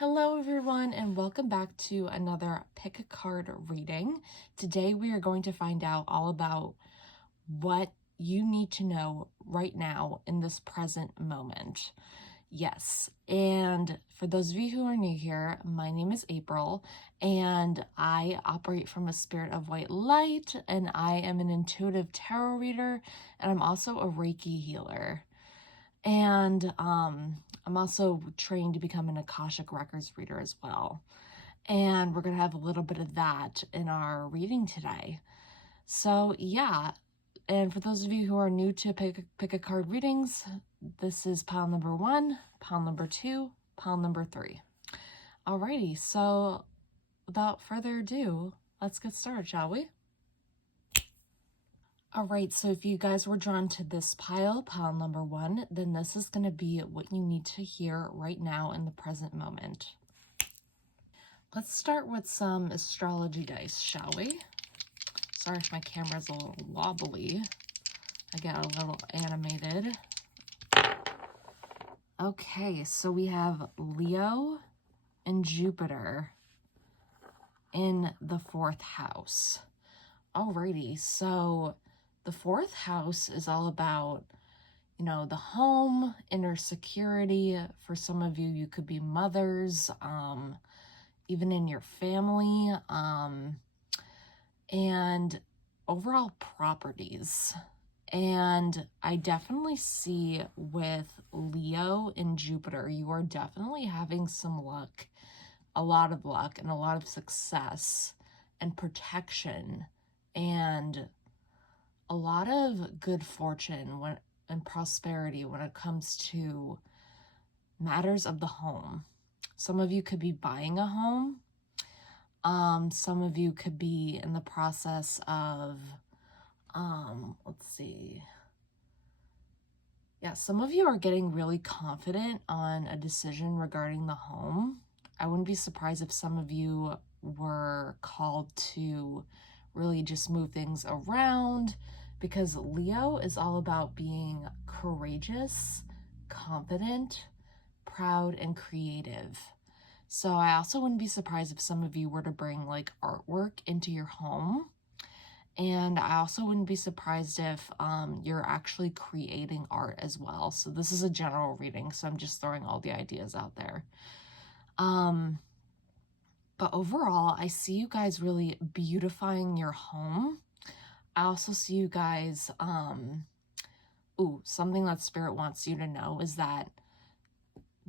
Hello everyone and welcome back to another pick a card reading. Today we are going to find out all about what you need to know right now in this present moment. Yes, and for those of you who are new here, my name is April and I operate from a spirit of white light, and I am an intuitive tarot reader, and I'm also a Reiki healer. And I'm also trained to become an Akashic Records reader as well. And we're going to have a little bit of that in our reading today. So yeah, and for those of you who are new to pick a card readings, this is pile number 1, pile number 2, pile number 3. Alrighty, so without further ado, let's get started, shall we? All right, so if you guys were drawn to this pile number 1, then this is going to be what you need to hear right now in the present moment. Let's start with some astrology dice, shall we? Sorry if my camera's a little wobbly. I get a little animated. Okay, so we have Leo and Jupiter in the 4th house. Alrighty, so the 4th house is all about, the home, inner security. For some of you, you could be mothers, even in your family, and overall properties. And I definitely see with Leo and Jupiter, you are definitely having some luck, a lot of luck, and a lot of success and protection, and a lot of good fortune and prosperity when it comes to matters of the home. Some of you could be buying a home. Some of you could be in the process of, let's see. Yeah, some of you are getting really confident on a decision regarding the home. I wouldn't be surprised if some of you were called to really just move things around, because Leo is all about being courageous, confident, proud, and creative. So I also wouldn't be surprised if some of you were to bring like artwork into your home. And I also wouldn't be surprised if you're actually creating art as well. So this is a general reading, so I'm just throwing all the ideas out there. But overall, I see you guys really beautifying your home. I also see you guys, something that Spirit wants you to know is that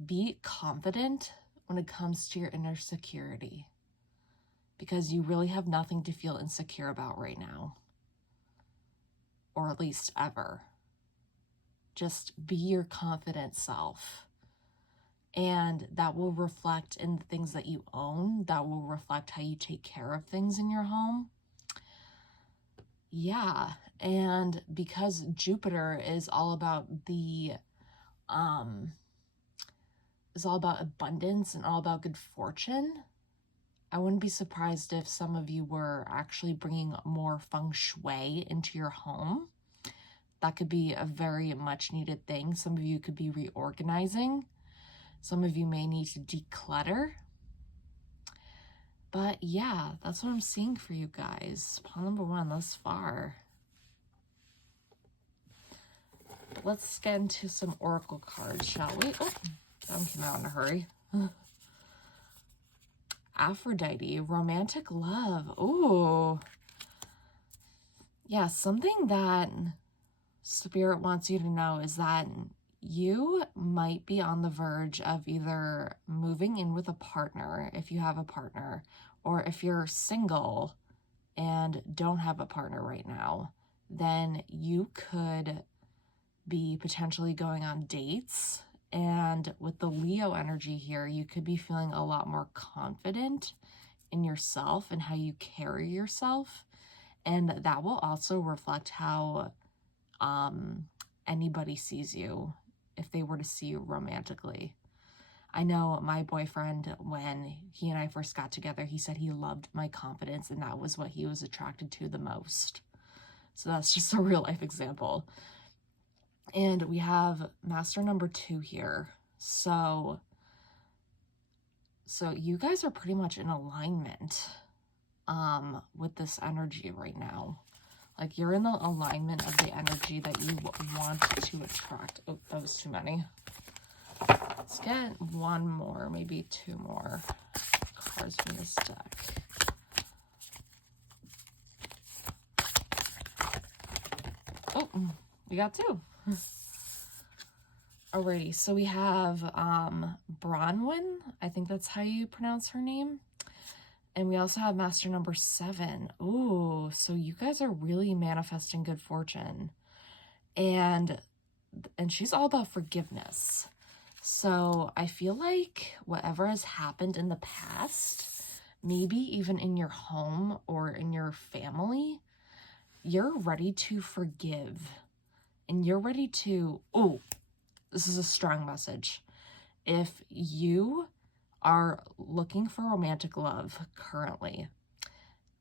be confident when it comes to your inner security, because you really have nothing to feel insecure about right now, or at least ever. Just be your confident self, and that will reflect in the things that you own. That will reflect how you take care of things in your home. Yeah, and because Jupiter is all about is all about abundance and all about good fortune, I wouldn't be surprised if some of you were actually bringing more feng shui into your home. That could be a very much needed thing. Some of you could be reorganizing. Some of you may need to declutter. But yeah, that's what I'm seeing for you guys. Pile number 1 thus far. Let's get into some oracle cards, shall we? Oh, that one came out in a hurry. Aphrodite, romantic love. Ooh. Yeah, something that Spirit wants you to know is that you might be on the verge of either moving in with a partner, if you have a partner, or if you're single and don't have a partner right now, then you could be potentially going on dates. And with the Leo energy here, you could be feeling a lot more confident in yourself and how you carry yourself. And that will also reflect how anybody sees you, if they were to see you romantically. I know my boyfriend, when he and I first got together, he said he loved my confidence, and that was what he was attracted to the most. So that's just a real life example. And we have master number 2 here. So So you guys are pretty much in alignment with this energy right now. Like you're in the alignment of the energy that you want to attract. Oh, that was too many. Let's get one more, maybe two more cards from this deck. Oh, we got two. Alrighty, so we have Bronwyn. I think that's how you pronounce her name. And we also have master number 7. Ooh, so you guys are really manifesting good fortune. And she's all about forgiveness. So I feel like whatever has happened in the past, maybe even in your home or in your family, you're ready to forgive. And you're ready to, oh, this is a strong message. If you are looking for romantic love currently,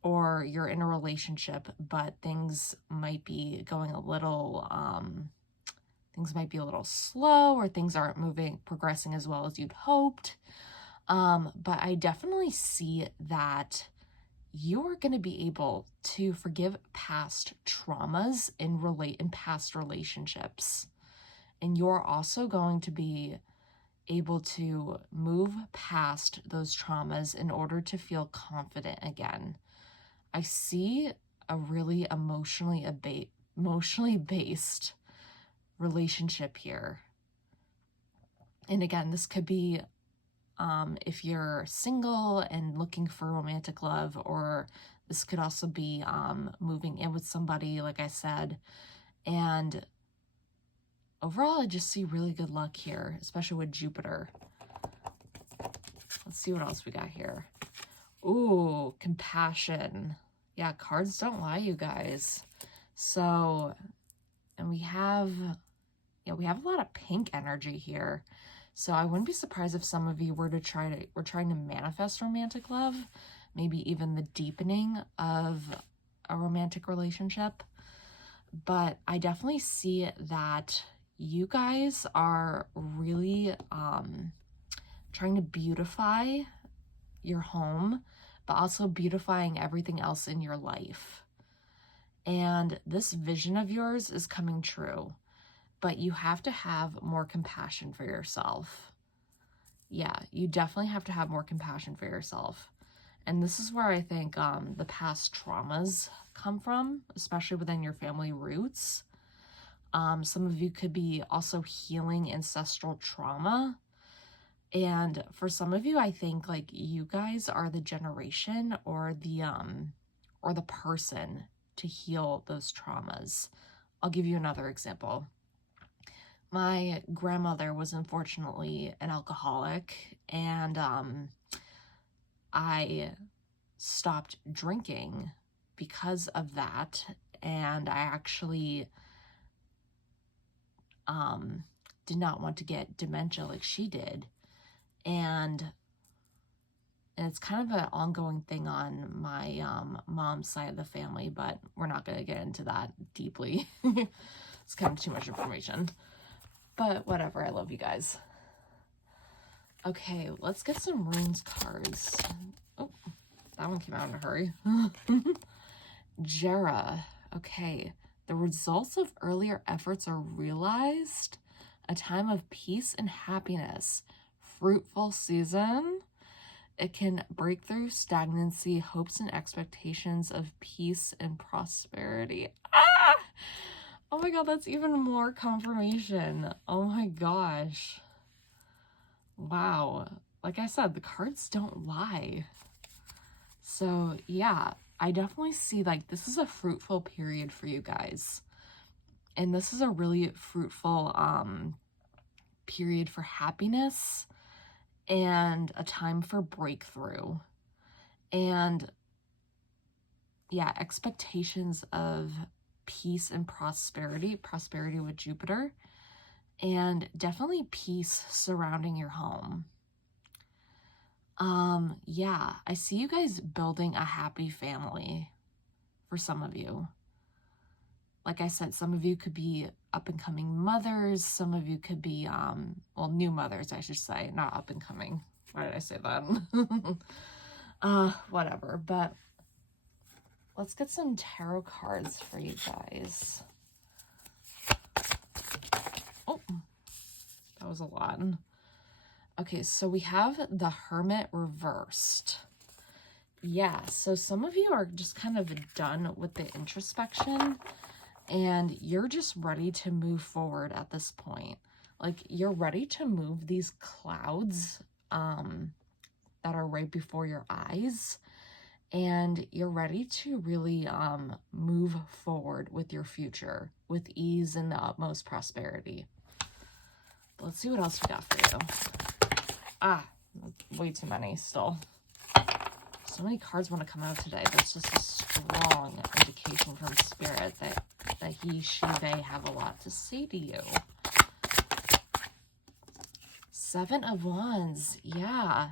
or you're in a relationship, but things might be going a little, things might be a little slow, or things aren't progressing as well as you'd hoped. But I definitely see that you're going to be able to forgive past traumas in past relationships. And you're also going to be able to move past those traumas in order to feel confident again. I see a really emotionally based relationship here. And again, this could be if you're single and looking for romantic love, or this could also be moving in with somebody, like I said. And overall, I just see really good luck here, especially with Jupiter. Let's see what else we got here. Ooh, compassion. Yeah, cards don't lie, you guys. So, and we have a lot of pink energy here. So I wouldn't be surprised if some of you were trying to manifest romantic love, maybe even the deepening of a romantic relationship. But I definitely see that you guys are really trying to beautify your home, but also beautifying everything else in your life. And this vision of yours is coming true, but you have to have more compassion for yourself. Yeah, you definitely have to have more compassion for yourself. And this is where I think the past traumas come from, especially within your family roots. Some of you could be also healing ancestral trauma. And for some of you, I think like you guys are the generation or the person to heal those traumas. I'll give you another example. My grandmother was unfortunately an alcoholic, and I stopped drinking because of that. And I actually did not want to get dementia like she did. And it's kind of an ongoing thing on my mom's side of the family, but we're not going to get into that deeply. It's kind of too much information. But whatever, I love you guys. Okay, let's get some runes cards. Oh, that one came out in a hurry. Jera. Okay, the results of earlier efforts are realized. A time of peace and happiness. Fruitful season. It can break through stagnancy, hopes and expectations of peace and prosperity. Ah! Oh my god, that's even more confirmation. Oh my gosh. Wow. Like I said, the cards don't lie. So yeah, I definitely see like this is a fruitful period for you guys. And this is a really fruitful period for happiness and a time for breakthrough. And yeah, expectations of peace and prosperity with Jupiter, and definitely peace surrounding your home. Yeah, I see you guys building a happy family for some of you. Like I said, some of you could be up and coming mothers, some of you could be, well, new mothers, I should say, not up and coming. Why did I say that? Whatever, but let's get some tarot cards for you guys. Oh, that was a lot. Okay, so we have the Hermit reversed. Yeah, so some of you are just kind of done with the introspection and you're just ready to move forward at this point. Like, you're ready to move these clouds that are right before your eyes, and you're ready to really move forward with your future with ease and the utmost prosperity. Let's see what else we got for you. Way too many still. So many cards want to come out today. That's just a strong indication from Spirit that he, she, they have a lot to say to you. Seven of Wands. Yeah.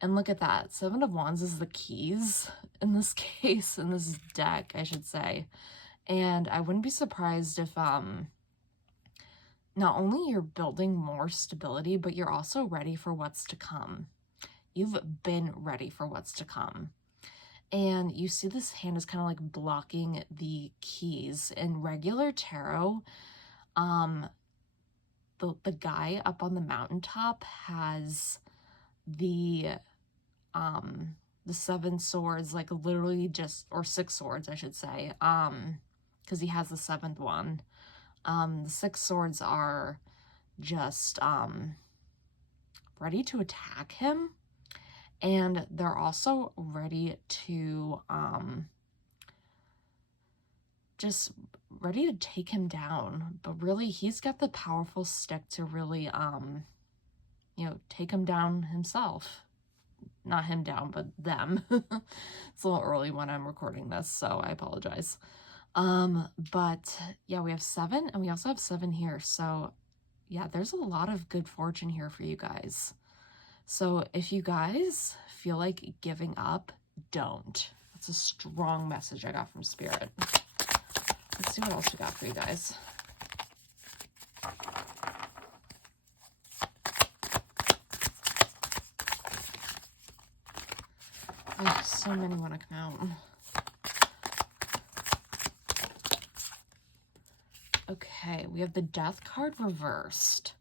And look at that. Seven of Wands is the keys in this case, in this deck, I should say. And I wouldn't be surprised if not only you're building more stability, but you're also ready for what's to come. You've been ready for what's to come. And you see this hand is kind of like blocking the keys. In regular tarot, the guy up on the mountaintop has the seven swords, like literally just, or six swords, I should say, because he has the seventh one. The six swords are just ready to attack him. And they're also ready to, just ready to take him down. But really, he's got the powerful stick to really, you know, take him down himself. Not him down, but them. It's a little early when I'm recording this, so I apologize. But yeah, we have seven, and we also have seven here. So yeah, there's a lot of good fortune here for you guys. So if you guys feel like giving up, don't. That's a strong message I got from Spirit. Let's see what else we got for you guys. Oh, so many want to come out. Okay, we have the Death card reversed.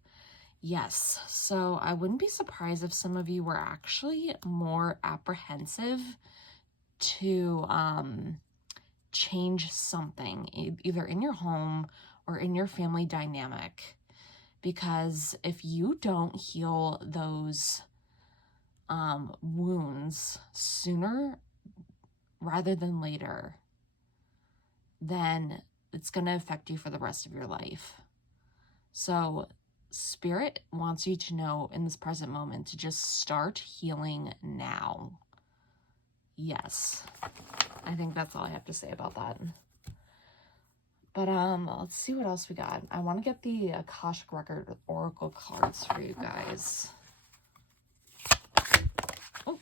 Yes, so I wouldn't be surprised if some of you were actually more apprehensive to change something, either in your home or in your family dynamic. Because if you don't heal those wounds sooner rather than later, then it's going to affect you for the rest of your life. So Spirit wants you to know in this present moment to just start healing now. Yes, I think that's all I have to say about that. But let's see what else we got. I want to get the Akashic Record Oracle cards for you guys. Oh.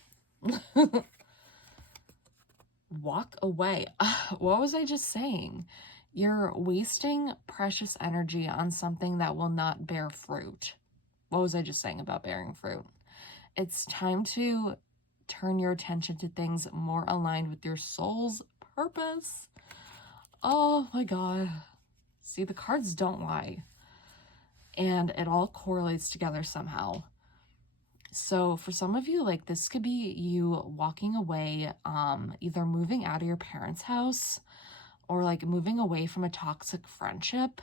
Walk away. What was I just saying? You're wasting precious energy on something that will not bear fruit. What was I just saying about bearing fruit? It's time to turn your attention to things more aligned with your soul's purpose. Oh my God. See, the cards don't lie. And it all correlates together somehow. So for some of you, like, this could be you walking away, either moving out of your parents' house, or like moving away from a toxic friendship,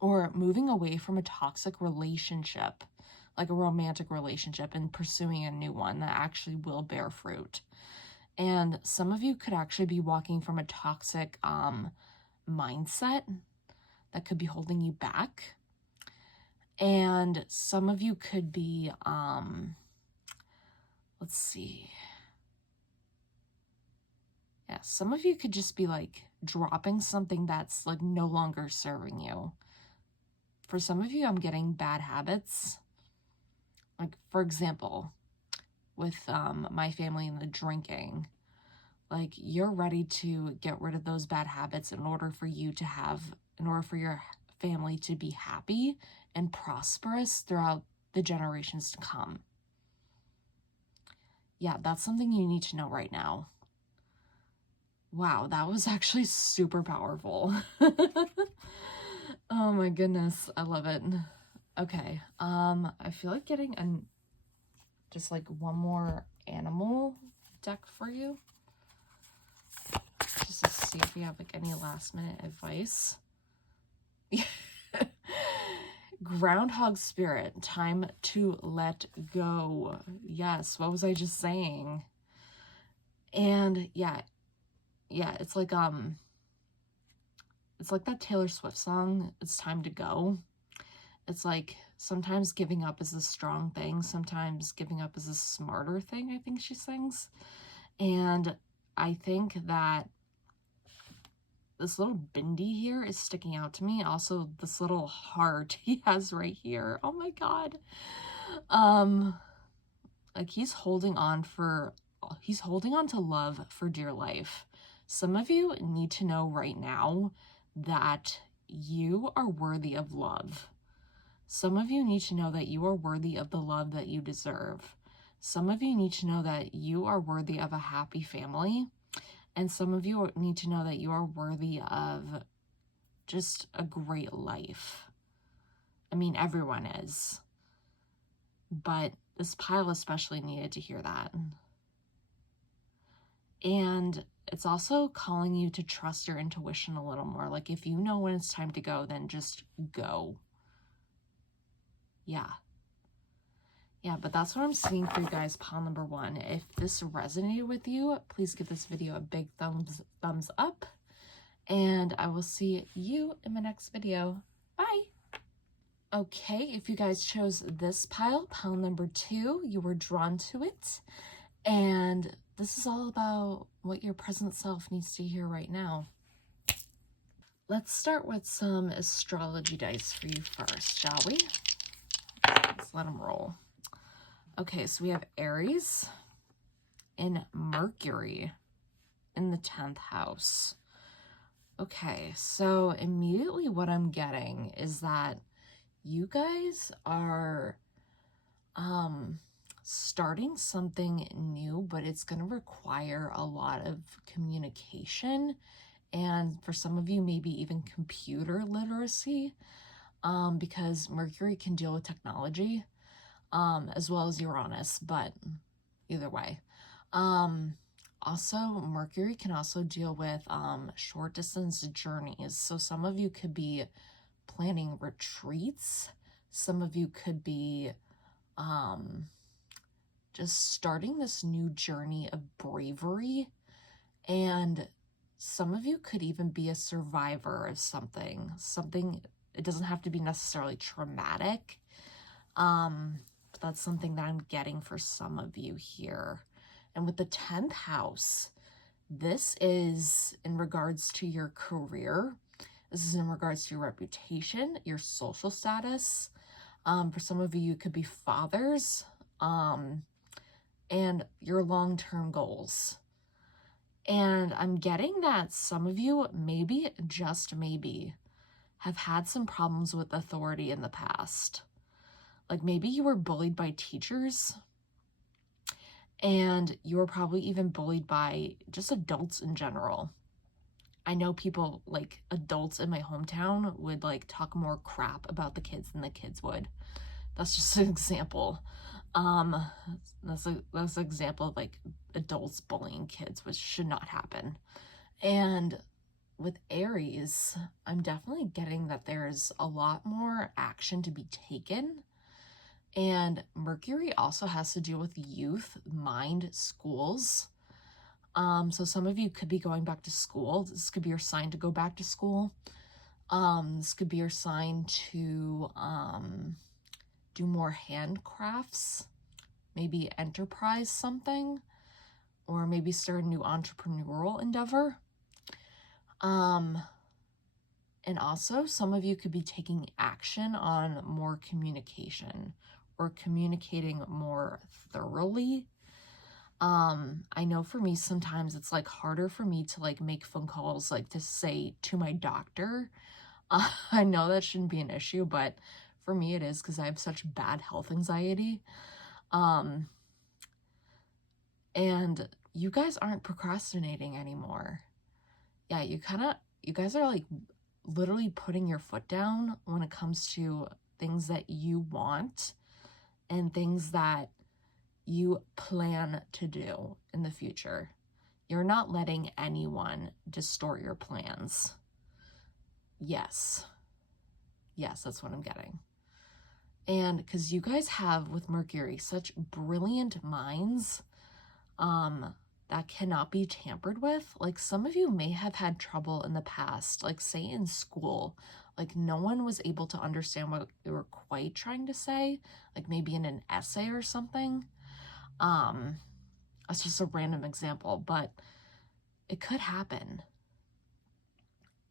or moving away from a toxic relationship, like a romantic relationship, and pursuing a new one that actually will bear fruit. And some of you could actually be walking from a toxic mindset that could be holding you back. And some of you could be, let's see. Yeah, some of you could just be like dropping something that's like no longer serving you. For some of you, I'm getting bad habits. Like, for example, with my family and the drinking, like, you're ready to get rid of those bad habits in order for you to have, in order for your family to be happy and prosperous throughout the generations to come. Yeah, that's something you need to know right now. Wow, that was actually super powerful. Oh my goodness, I love it. Okay, I feel like getting just like one more animal deck for you, just to see if we have like any last minute advice. Groundhog spirit, time to let go. Yes, what was I just saying? And yeah, it's like that Taylor Swift song, It's Time to Go. It's like sometimes giving up is a strong thing, sometimes giving up is a smarter thing, I think she sings. And I think that this little bindi here is sticking out to me. Also, this little heart he has right here. Oh my god. Like he's holding on to love for dear life. Some of you need to know right now that you are worthy of love. Some of you need to know that you are worthy of the love that you deserve. Some of you need to know that you are worthy of a happy family. And some of you need to know that you are worthy of just a great life. I mean, everyone is. But this pile especially needed to hear that. And it's also calling you to trust your intuition a little more. Like if you know when it's time to go, then just go. Yeah. Yeah, but that's what I'm seeing for you guys, pile number 1. If this resonated with you, please give this video a big thumbs up. And I will see you in my next video. Bye. Okay, if you guys chose this pile number 2, you were drawn to it. And this is all about what your present self needs to hear right now. Let's start with some astrology dice for you first, shall we? Let's let them roll. Okay, so we have Aries and Mercury in the 10th house. Okay, so immediately what I'm getting is that you guys are starting something new, but it's going to require a lot of communication, and for some of you maybe even computer literacy, because Mercury can deal with technology, as well as Uranus, but either way. Also, Mercury can also deal with short distance journeys. So some of you could be planning retreats. Some of you could be just starting this new journey of bravery. And some of you could even be a survivor of something. It doesn't have to be necessarily traumatic. But that's something that I'm getting for some of you here. And with the 10th house, this is in regards to your career. This is in regards to your reputation, your social status. For some of you, it could be fathers, and your long-term goals. And I'm getting that some of you, maybe, just maybe, have had some problems with authority in the past. Like maybe you were bullied by teachers, and you were probably even bullied by just adults in general. I know people, like adults in my hometown, would like talk more crap about the kids than the kids would. That's just an example. That's an example of like adults bullying kids, which should not happen. And with Aries, I'm definitely getting that there's a lot more action to be taken. And Mercury also has to deal with youth, mind, schools. So some of you could be going back to school. This could be your sign to go back to school. This could be your sign to do more handcrafts, maybe enterprise something, or maybe start a new entrepreneurial endeavor. And also some of you could be taking action on more communication or communicating more thoroughly. I know for me, sometimes it's like harder for me to like make phone calls, like to say to my doctor. I know that shouldn't be an issue, but for me it is because I have such bad health anxiety. And you guys aren't procrastinating anymore. Yeah, you guys are like literally putting your foot down when it comes to things that you want and things that you plan to do in the future. You're not letting anyone distort your plans. Yes. Yes, that's what I'm getting. And because you guys have with Mercury such brilliant minds that cannot be tampered with. Like some of you may have had trouble in the past, like say in school, like no one was able to understand what you were quite trying to say, like maybe in an essay or something. That's just a random example, but it could happen.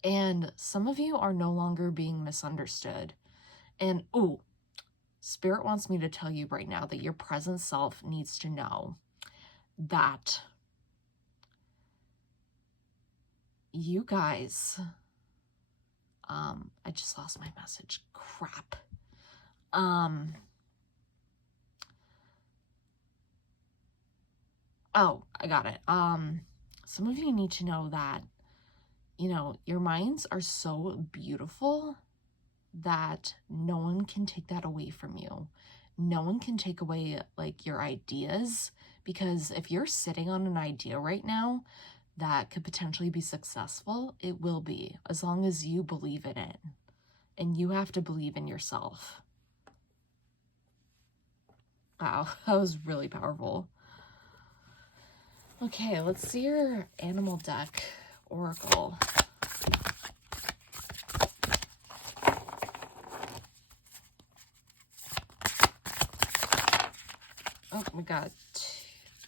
And some of you are no longer being misunderstood. And Spirit wants me to tell you right now that your present self needs to know that you guys, I just lost my message. Crap. Oh, I got it. Some of you need to know that, you know, your minds are so beautiful that no one can take that away from you. No one can take away like your ideas, because if you're sitting on an idea right now that could potentially be successful, it will be, as long as you believe in it. And you have to believe in yourself. Wow, that was really powerful. Okay, let's see your animal deck oracle.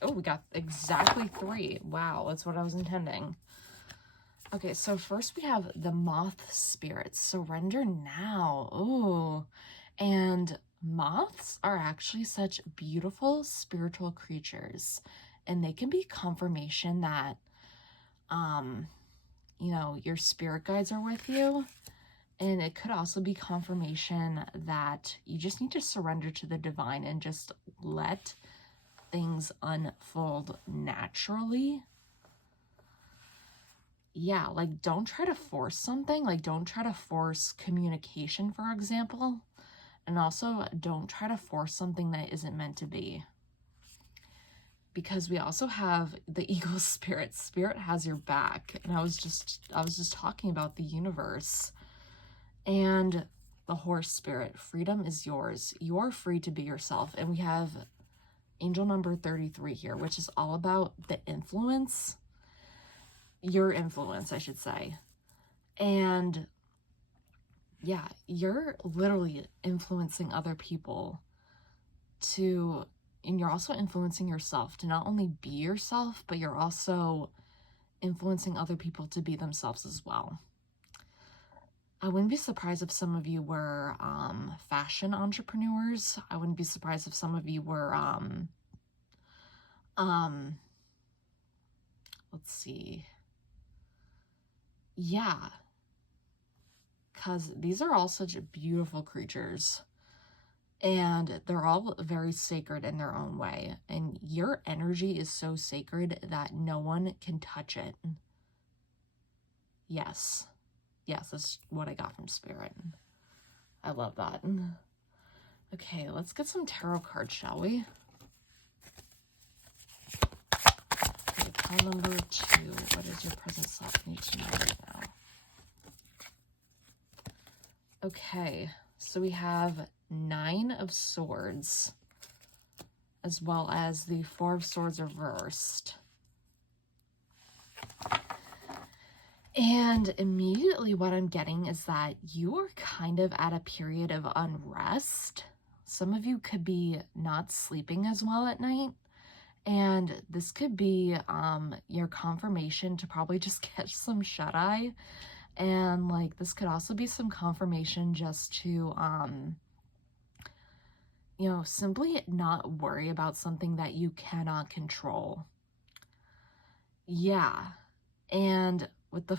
Oh, we got exactly 3. Wow, that's what I was intending. Okay, so first we have the moth spirit. Surrender now. Ooh. And moths are actually such beautiful spiritual creatures. And they can be confirmation that, you know, your spirit guides are with you. And it could also be confirmation that you just need to surrender to the divine and just let things unfold naturally. Yeah, like don't try to force something. Like don't try to force communication, for example. And also don't try to force something that isn't meant to be. Because we also have the eagle spirit. Spirit has your back. And I was just talking about the universe. And the horse spirit. Freedom is yours. You are free to be yourself. And we have angel number 33 here, which is all about the influence. Your influence, I should say. And yeah, you're literally influencing other people to, and you're also influencing yourself to not only be yourself, but you're also influencing other people to be themselves as well. I wouldn't be surprised if some of you were fashion entrepreneurs. I wouldn't be surprised if some of you were let's see. Yeah. Because these are all such beautiful creatures. And they're all very sacred in their own way. And your energy is so sacred that no one can touch it. Yes. Yes, that's what I got from Spirit. I love that. Okay, let's get some tarot cards, shall we? Okay, card number 2. What does your present self need to know right now? Okay, so we have 9 of Swords, as well as the 4 of Swords reversed. And immediately what I'm getting is that you are kind of at a period of unrest. Some of you could be not sleeping as well at night. And this could be your confirmation to probably just catch some shut-eye. And like this could also be some confirmation just to, you know, simply not worry about something that you cannot control. Yeah. And with the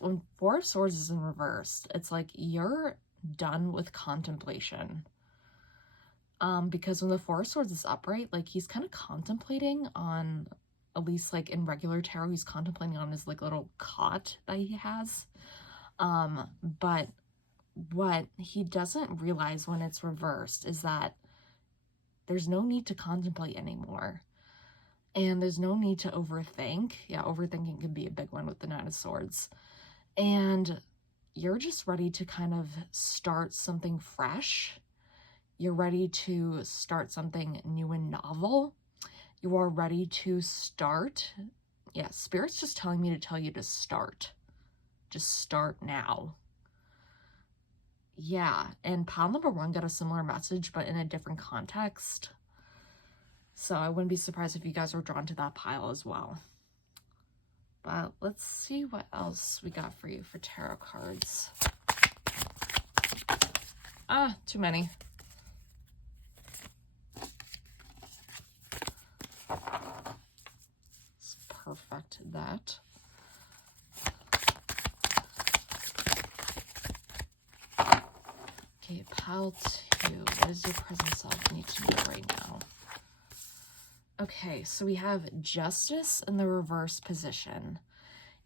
when 4 of Swords is in reversed, it's like you're done with contemplation. Because when the Four of Swords is upright, like he's kind of contemplating on, at least like in regular tarot, he's contemplating on his like little cot that he has. But what he doesn't realize when it's reversed is that there's no need to contemplate anymore. And there's no need to overthink. Yeah, overthinking can be a big one with the Nine of Swords. And you're just ready to kind of start something fresh. You're ready to start something new and novel. You are ready to start. Yeah, Spirit's just telling me to tell you to start. Just start now. Yeah, and pile number 1 got a similar message, but in a different context. So I wouldn't be surprised if you guys were drawn to that pile as well. But let's see what else we got for you for tarot cards. Ah, too many. Let's perfect that. Okay, pile 2. What does your present self need to know right now? Okay, so we have Justice in the reverse position.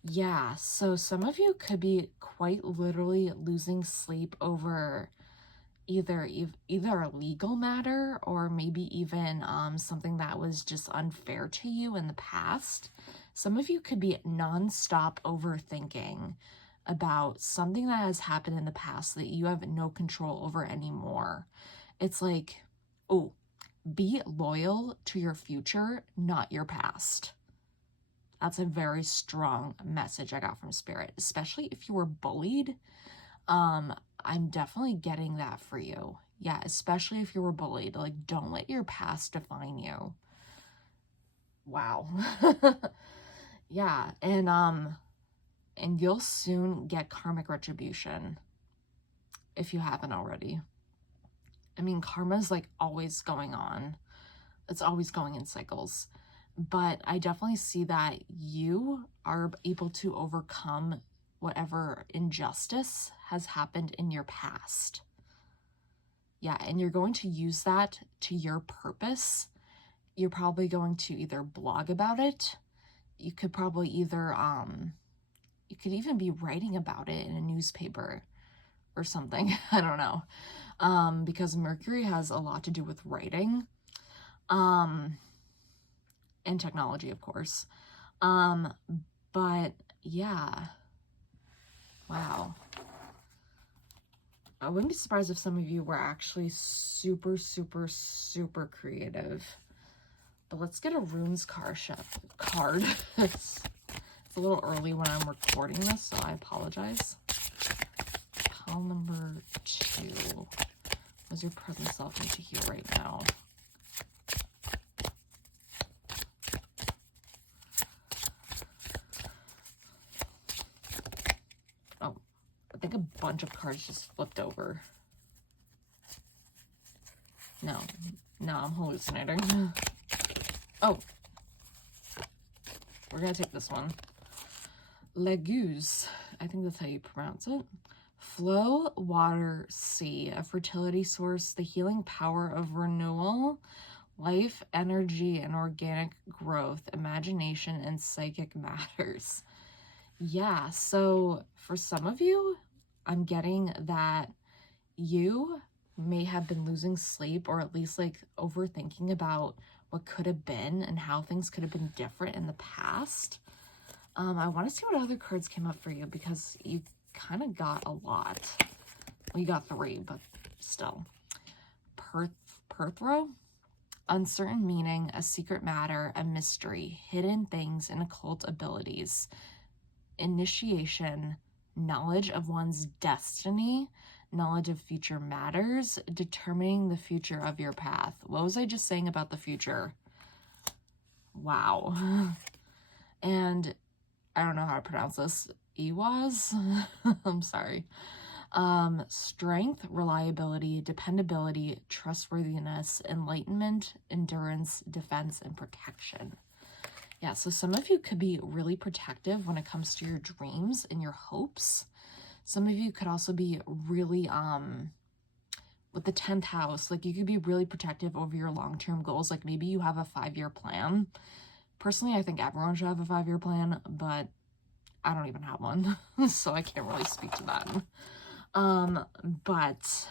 Yeah, so some of you could be quite literally losing sleep over either a legal matter or maybe even something that was just unfair to you in the past. Some of you could be nonstop overthinking about something that has happened in the past that you have no control over anymore. It's like, oh, be loyal to your future, not your past. That's a very strong message I got from Spirit, especially if you were bullied. I'm definitely getting that for you. Yeah, especially if you were bullied. Like, don't let your past define you. Wow. Yeah, and you'll soon get karmic retribution if you haven't already. I mean, karma's like always going on. It's always going in cycles. But I definitely see that you are able to overcome whatever injustice has happened in your past. Yeah, and you're going to use that to your purpose. You're probably going to either blog about it. You could probably either, you could even be writing about it in a newspaper or something. I don't know. Because Mercury has a lot to do with writing. And technology, of course. But yeah. Wow. I wouldn't be surprised if some of you were actually super, super, super creative. But let's get a runes card. It's a little early when I'm recording this, so I apologize. Pile number 2. What does your present self need to hear right now? Oh, I think a bunch of cards just flipped over. No, I'm hallucinating. Oh, we're gonna take this one. Leguse, I think that's how you pronounce it. Flow, water, sea, a fertility source, the healing power of renewal, life, energy, and organic growth, imagination, and psychic matters. Yeah, so for some of you, I'm getting that you may have been losing sleep or at least like overthinking about what could have been and how things could have been different in the past. I want to see what other cards came up for you because you kind of got a lot. Well, you got 3, but still. Perthrow? Uncertain meaning, a secret matter, a mystery, hidden things, and occult abilities. Initiation, knowledge of one's destiny, knowledge of future matters, determining the future of your path. What was I just saying about the future? Wow. And I don't know how to pronounce this. Iwaz? I'm sorry. Strength, reliability, dependability, trustworthiness, enlightenment, endurance, defense, and protection. Yeah, so some of you could be really protective when it comes to your dreams and your hopes. Some of you could also be really with the 10th house, like you could be really protective over your long-term goals. Like maybe you have a 5-year plan. Personally, I think everyone should have a 5-year plan, but I don't even have one. So I can't really speak to that. But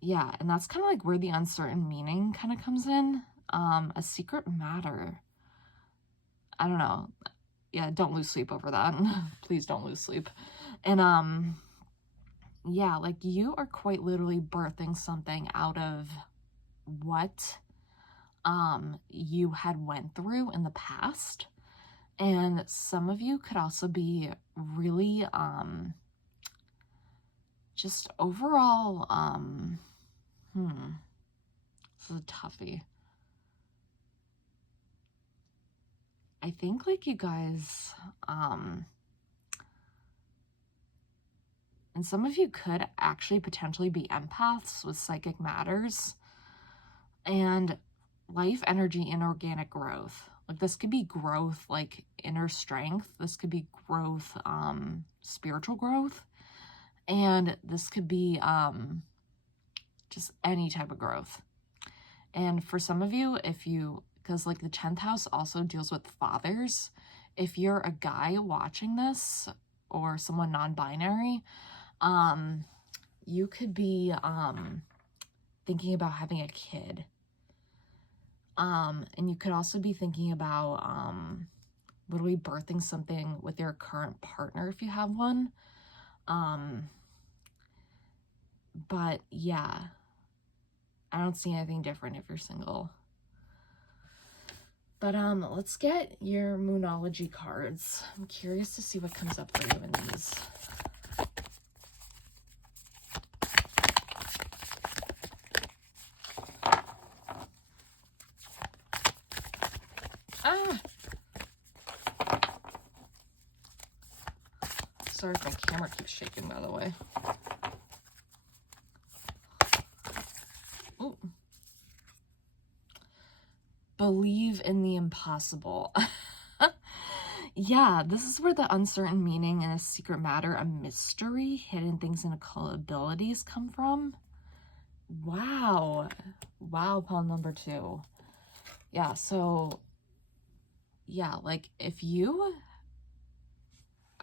yeah, and that's kind of like where the uncertain meaning kind of comes in. A secret matter. I don't know. Yeah, don't lose sleep over that. Please don't lose sleep. And yeah, like you are quite literally birthing something out of what you had went through in the past. And some of you could also be really just overall this is a toughie. I think like you guys and some of you could actually potentially be empaths with psychic matters and life energy and organic growth. Like this could be growth, like inner strength. This could be growth, spiritual growth. And this could be just any type of growth. And for some of you, because like the 10th house also deals with fathers, if you're a guy watching this or someone non-binary, you could be thinking about having a kid. And you could also be thinking about literally birthing something with your current partner if you have one. But yeah, I don't see anything different if you're single. But let's get your Moonology cards. I'm curious to see what comes up for you in these. Sorry if my camera keeps shaking, by the way. Ooh. Believe in the impossible. Yeah, this is where the uncertain meaning and a secret matter, a mystery, hidden things and occult abilities come from. Wow. Wow, pile number 2. Yeah, so yeah, like if you,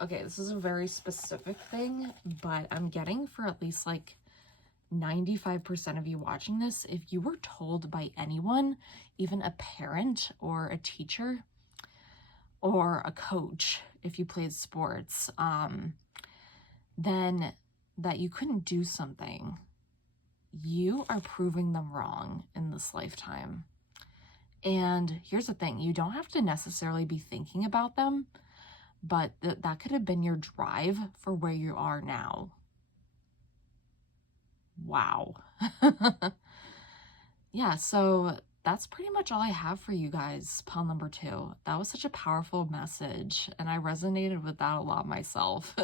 okay, this is a very specific thing, but I'm getting for at least like 95% of you watching this, if you were told by anyone, even a parent or a teacher or a coach, if you played sports, then that you couldn't do something, you are proving them wrong in this lifetime. And here's the thing, you don't have to necessarily be thinking about them, but that could have been your drive for where you are now. Wow. Yeah, so that's pretty much all I have for you guys, pile number 2. That was such a powerful message, and I resonated with that a lot myself.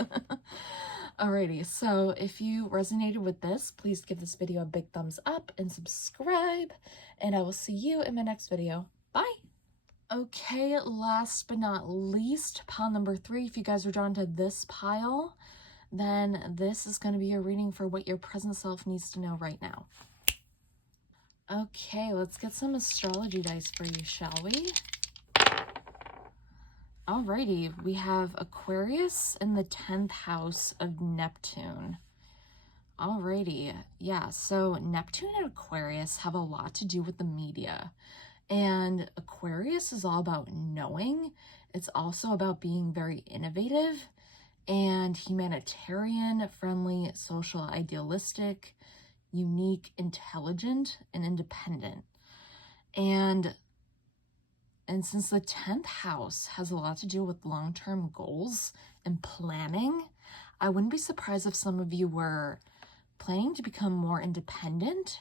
Alrighty, so if you resonated with this, please give this video a big thumbs up and subscribe, and I will see you in my next video. Bye! Okay, last but not least, pile number 3. If you guys are drawn to this pile, then this is going to be your reading for what your present self needs to know right now. Okay, let's get some astrology dice for you, shall we? Alrighty, we have Aquarius in the 10th house of Neptune. Alrighty, yeah, so Neptune and Aquarius have a lot to do with the media. And Aquarius is all about knowing. It's also about being very innovative and humanitarian, friendly, social, idealistic, unique, intelligent, and independent. And since the 10th house has a lot to do with long-term goals and planning, I wouldn't be surprised if some of you were planning to become more independent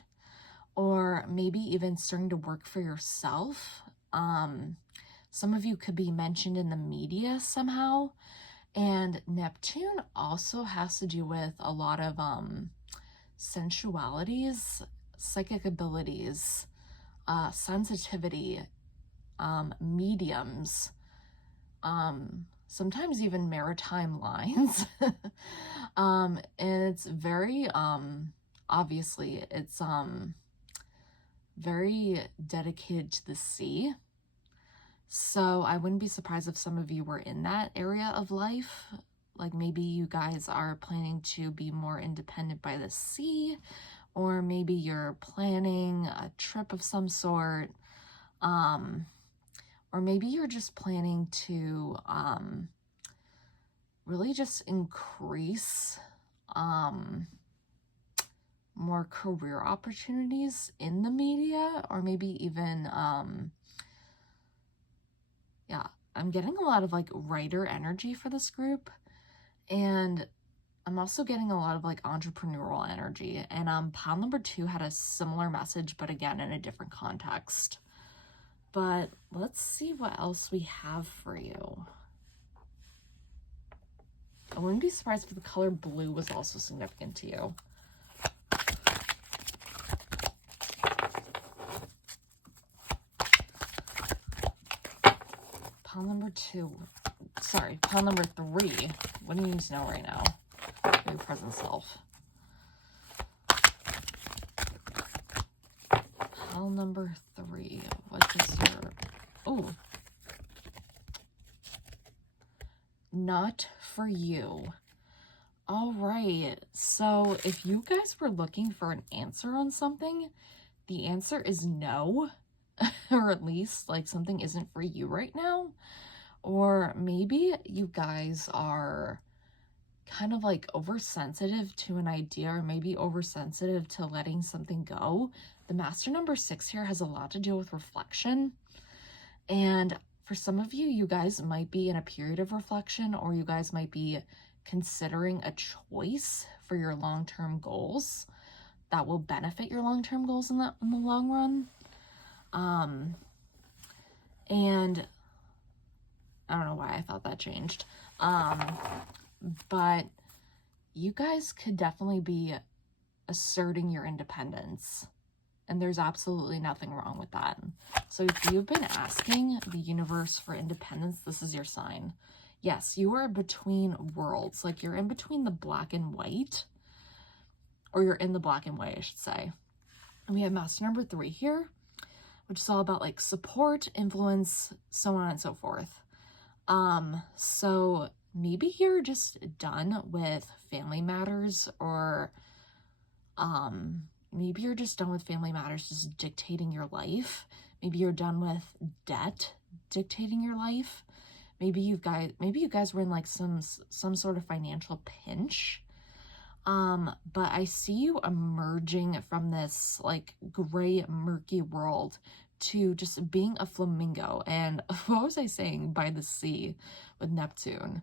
or maybe even starting to work for yourself. Some of you could be mentioned in the media somehow. And Neptune also has to do with a lot of sensualities, psychic abilities, sensitivity, mediums, sometimes even maritime lines. And it's very Obviously, it's very dedicated to the sea. So I wouldn't be surprised if some of you were in that area of life. Like maybe you guys are planning to be more independent by the sea, or maybe you're planning a trip of some sort. Or maybe you're just planning to really just increase more career opportunities in the media, or maybe even yeah, I'm getting a lot of like writer energy for this group, and I'm also getting a lot of like entrepreneurial energy. And pile number 2 had a similar message, but again in a different context. But let's see what else we have for you. I wouldn't be surprised if the color blue was also significant to you. Pile number 2. Sorry, pile number 3. What do you need to know right now for your present self? Pile number 3. What is your... Oh. Not for you. All right. So if you guys were looking for an answer on something, the answer is no. Or at least like something isn't for you right now. Or maybe you guys are kind of like oversensitive to an idea, or maybe oversensitive to letting something go. The master number 6 here has a lot to do with reflection. And for some of you, you guys might be in a period of reflection, or you guys might be considering a choice for your long-term goals that will benefit your long-term goals in the long run. And I don't know why I thought that changed. But you guys could definitely be asserting your independence. And there's absolutely nothing wrong with that. So if you've been asking the universe for independence, this is your sign. Yes, you are between worlds. Like you're in between the black and white. Or you're in the black and white, I should say. And we have master number 3 here, which is all about like support, influence, so on and so forth. So maybe you're just done with family matters, or maybe you're just done with family matters just dictating your life. Maybe you're done with debt dictating your life. Maybe you guys were in like some sort of financial pinch. But I see you emerging from this like gray, murky world to just being a flamingo. And what was I saying? By the sea with Neptune.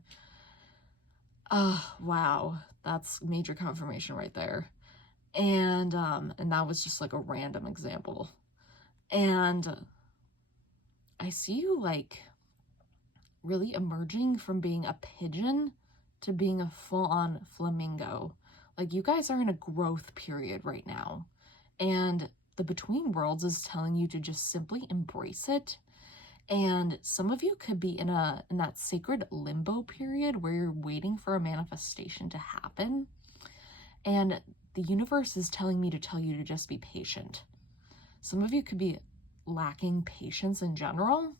Wow. That's major confirmation right there. And that was just like a random example. And I see you like really emerging from being a pigeon to being a full-on flamingo. Like you guys are in a growth period right now. And the Between Worlds is telling you to just simply embrace it. And some of you could be in that sacred limbo period where you're waiting for a manifestation to happen. And the universe is telling me to tell you to just be patient. Some of you could be lacking patience in general.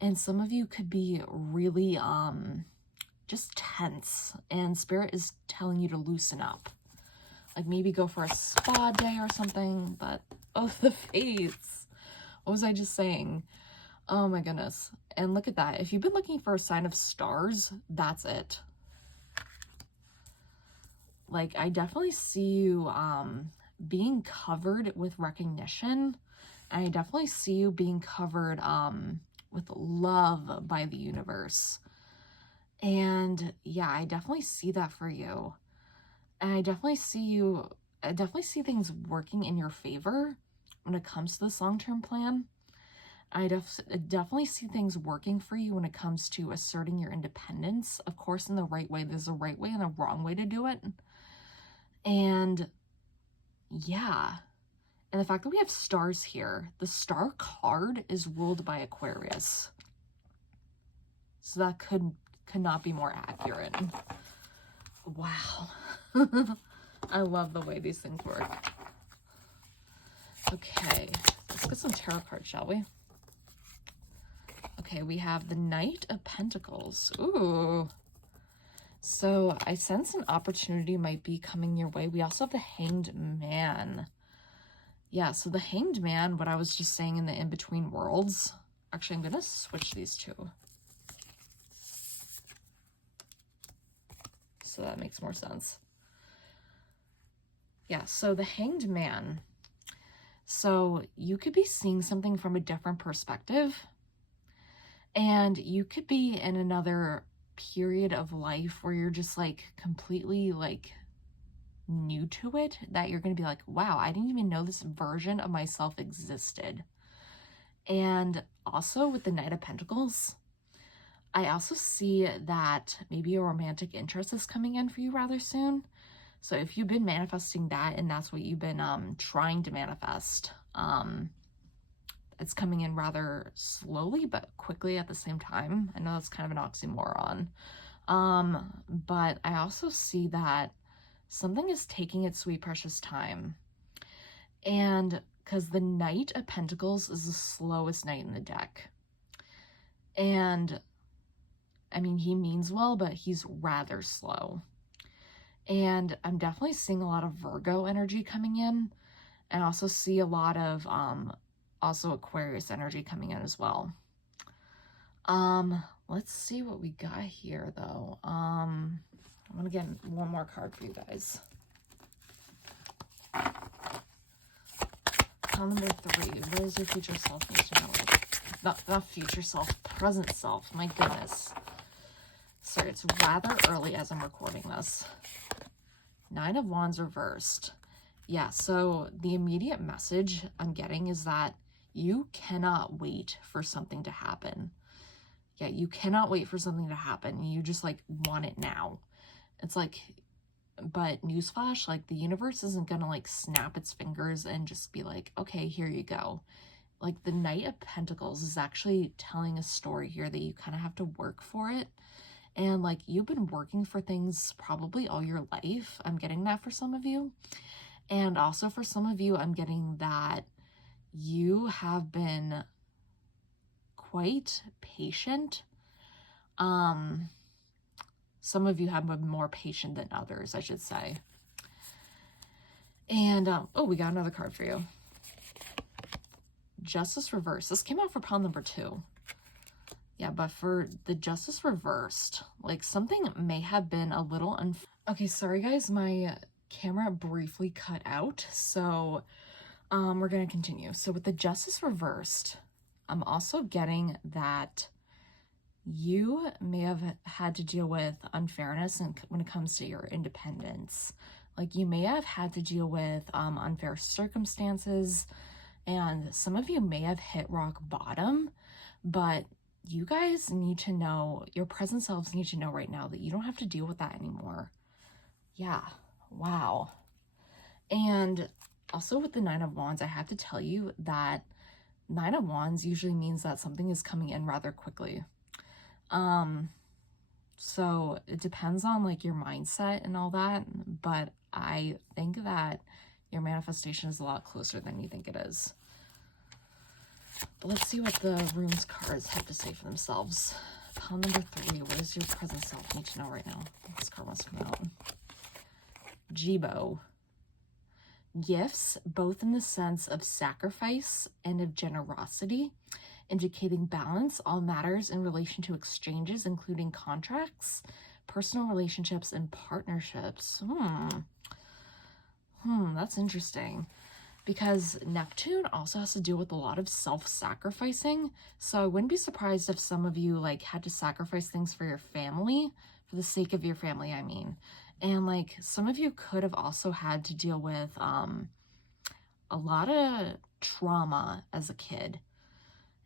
And some of you could be really just tense. And Spirit is telling you to loosen up. Like maybe go for a spa day or something. But, oh, the fates. What was I just saying? Oh my goodness. And look at that. If you've been looking for a sign of stars, that's it. Like, I definitely see you being covered with recognition. And I definitely see you being covered with love by the universe. And yeah, I definitely see that for you. And I definitely see things working in your favor when it comes to this long-term plan. I definitely see things working for you when it comes to asserting your independence. Of course, in the right way. There's a right way and a wrong way to do it. And yeah. And the fact that we have stars here, the star card is ruled by Aquarius. So that could not be more accurate. Wow. I love the way these things work. Okay, let's get some tarot cards, shall we? Okay, we have the Knight of Pentacles. Ooh. So I sense an opportunity might be coming your way. We also have the Hanged Man. Yeah, so the Hanged Man, what I was just saying in the in-between worlds. Actually, I'm going to switch these two, so that makes more sense. Yeah, so the Hanged Man. So you could be seeing something from a different perspective, and you could be in another period of life where you're just like completely like new to it, that you're going to be like, wow, I didn't even know this version of myself existed. And also with the Knight of Pentacles, I also see that maybe a romantic interest is coming in for you rather soon. So if you've been manifesting that and that's what you've been trying to manifest, it's coming in rather slowly but quickly at the same time. I know that's kind of an oxymoron. But I also see that something is taking its sweet precious time. And because the Knight of Pentacles is the slowest knight in the deck. And I mean, he means well, but he's rather slow. And I'm definitely seeing a lot of Virgo energy coming in, and also see a lot of also Aquarius energy coming in as well. Let's see what we got here though. I'm gonna get one more card for you guys. Number 3, what does your future self need to know? Not future self, present self, my goodness. Sorry, it's rather early as I'm recording this. 9 of Wands reversed. Yeah, so the immediate message I'm getting is that you cannot wait for something to happen. Yeah, you cannot wait for something to happen. You just like want it now. It's like, but newsflash, like the universe isn't gonna like snap its fingers and just be like, okay, here you go. Like the Knight of Pentacles is actually telling a story here that you kind of have to work for it. And like you've been working for things probably all your life. I'm getting that for some of you. And also for some of you, I'm getting that you have been quite patient. Some of you have been more patient than others, I should say. And, oh, we got another card for you. Justice reversed. This came out for pile number 2. Yeah, but for the Justice reversed, like something may have been a little okay, sorry guys, my camera briefly cut out. So, we're going to continue. So with the Justice reversed, I'm also getting that you may have had to deal with unfairness when it comes to your independence. Like you may have had to deal with unfair circumstances, and some of you may have hit rock bottom, but you guys need to know, your present selves need to know right now that you don't have to deal with that anymore. Yeah, wow. And also with the 9 of Wands, I have to tell you that 9 of Wands usually means that something is coming in rather quickly. So it depends on like your mindset and all that, but I think that your manifestation is a lot closer than you think it is. But let's see what the runes cards have to say for themselves. Pile number 3, what does your present self need to know right now? This card wants to come out. Jibo. Gifts, both in the sense of sacrifice and of generosity, indicating balance, all matters in relation to exchanges, including contracts, personal relationships, and partnerships. That's interesting. Because Neptune also has to deal with a lot of self-sacrificing. So I wouldn't be surprised if some of you like had to sacrifice things for your family, for the sake of your family, I mean. And like some of you could have also had to deal with a lot of trauma as a kid.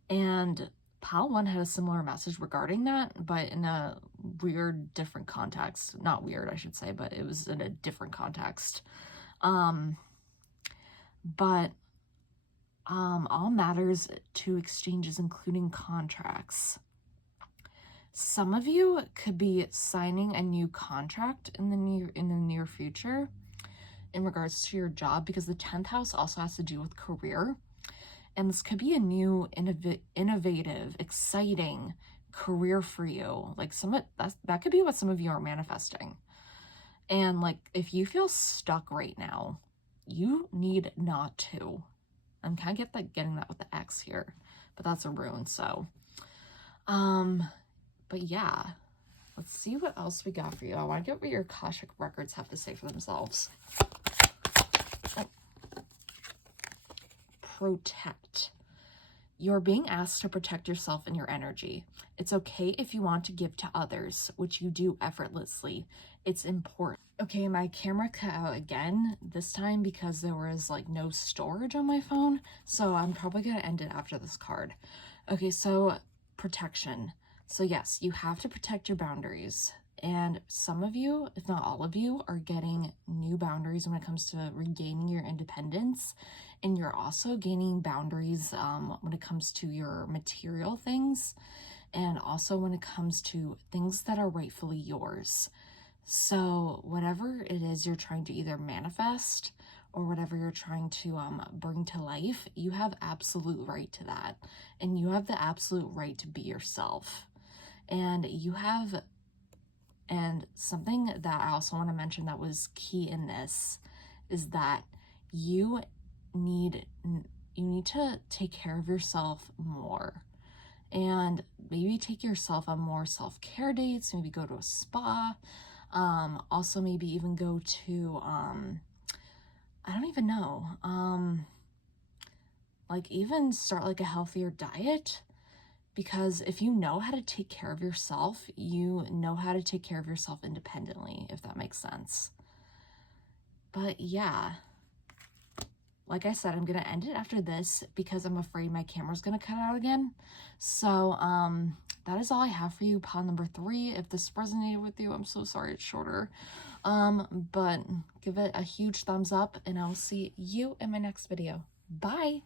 And Pile 1 had a similar message regarding that, but in a weird, different context. Not weird, I should say, but it was in a different context. But all matters to exchanges, including contracts. Some of you could be signing a new contract in the near future. in regards to your job, because the 10th house also has to do with career. And this could be a new, innovative, exciting career for you. Like that could be what some of you are manifesting. And like, if you feel stuck right now, you need not to. I'm kind of getting that with the X here, but that's a rune. So, but yeah, let's see what else we got for you. I want to get what your Akashic records have to say for themselves. Oh. Protect. You're being asked to protect yourself and your energy. It's okay if you want to give to others, which you do effortlessly. It's important. Okay, my camera cut out again, this time because there was like no storage on my phone. So I'm probably going to end it after this card. Okay, so protection. So yes, you have to protect your boundaries. And some of you, if not all of you, are getting new boundaries when it comes to regaining your independence. And you're also gaining boundaries when it comes to your material things. And also when it comes to things that are rightfully yours. So whatever it is you're trying to either manifest or whatever you're trying to bring to life, you have absolute right to that. And you have the absolute right to be yourself. And something that I also want to mention that was key in this is that you need to take care of yourself more. And maybe take yourself on more self-care dates, maybe go to a spa. Also maybe even go to, I don't even know, like even start like a healthier diet, because if you know how to take care of yourself, you know how to take care of yourself independently, if that makes sense. But yeah, like I said, I'm going to end it after this because I'm afraid my camera's going to cut out again. So, that is all I have for you, pile number 3. If this resonated with you, I'm so sorry it's shorter. But give it a huge thumbs up and I'll see you in my next video. Bye!